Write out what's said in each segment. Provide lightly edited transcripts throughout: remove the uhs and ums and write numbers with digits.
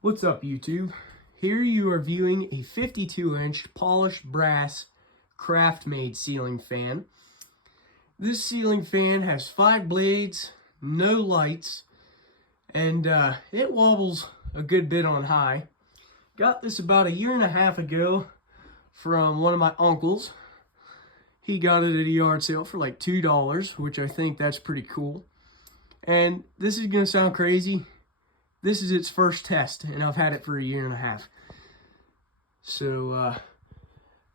What's up, YouTube? Here you are viewing a 52-inch polished brass Craftmade ceiling fan. This ceiling fan has 5 blades, no lights, and it wobbles a good bit on high. Got this about a year and a half ago from one of my uncles. He got it at a yard sale for like $2, which I think that's pretty cool. And this is going to sound crazy. This is its first test, and I've had it for a year and a half. So,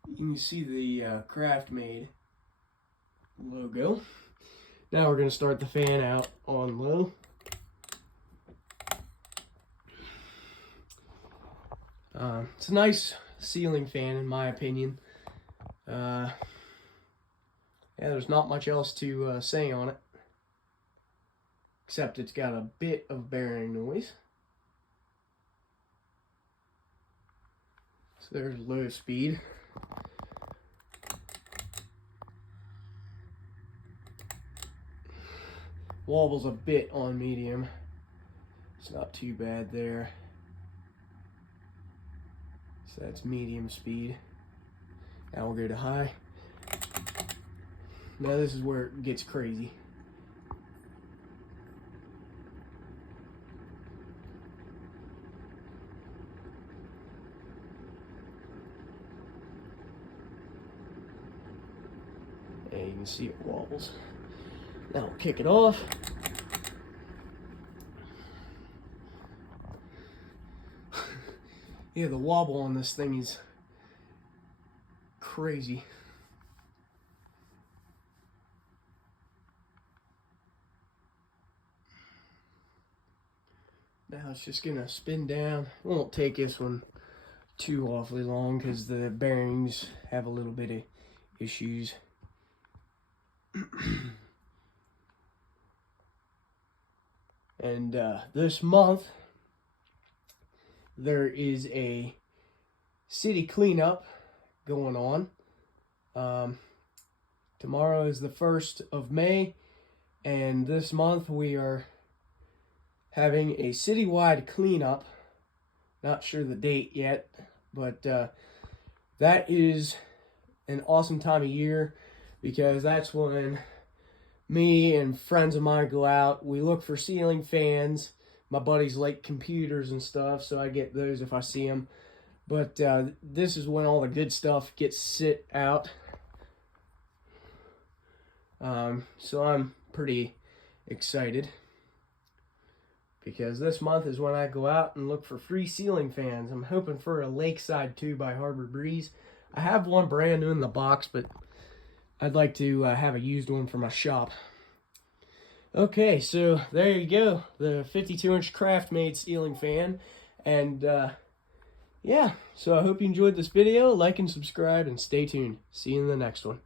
you can see the Craftmade logo. Now we're going to start the fan out on low. It's a nice ceiling fan, in my opinion. Yeah, there's not much else to say on it, except it's got a bit of bearing noise. So there's low speed. Wobbles a bit on medium. It's not too bad there. So that's medium speed. Now we'll go to high. Now this is where it gets crazy. And you can see it wobbles. Now we'll kick it off. Yeah, the wobble on this thing is crazy. Now it's just gonna spin down. It won't take this one too awfully long because the bearings have a little bit of issues. And this month there is a city cleanup going on. Tomorrow is the 1st of May, and this month we are having a citywide cleanup. Not sure the date yet, but that is an awesome time of year because that's when me and friends of mine go out. We look for ceiling fans. My buddies like computers and stuff, so I get those if I see them. But this is when all the good stuff gets sit out. So I'm pretty excited because this month is when I go out and look for free ceiling fans. I'm hoping for a Lakeside 2 by Harbor Breeze. I have one brand new in the box, but I'd like to have a used one for my shop. Okay, so there you go, the 52-inch Craftmade ceiling fan. And yeah, so I hope you enjoyed this video. Like and subscribe and stay tuned. See you in the next one.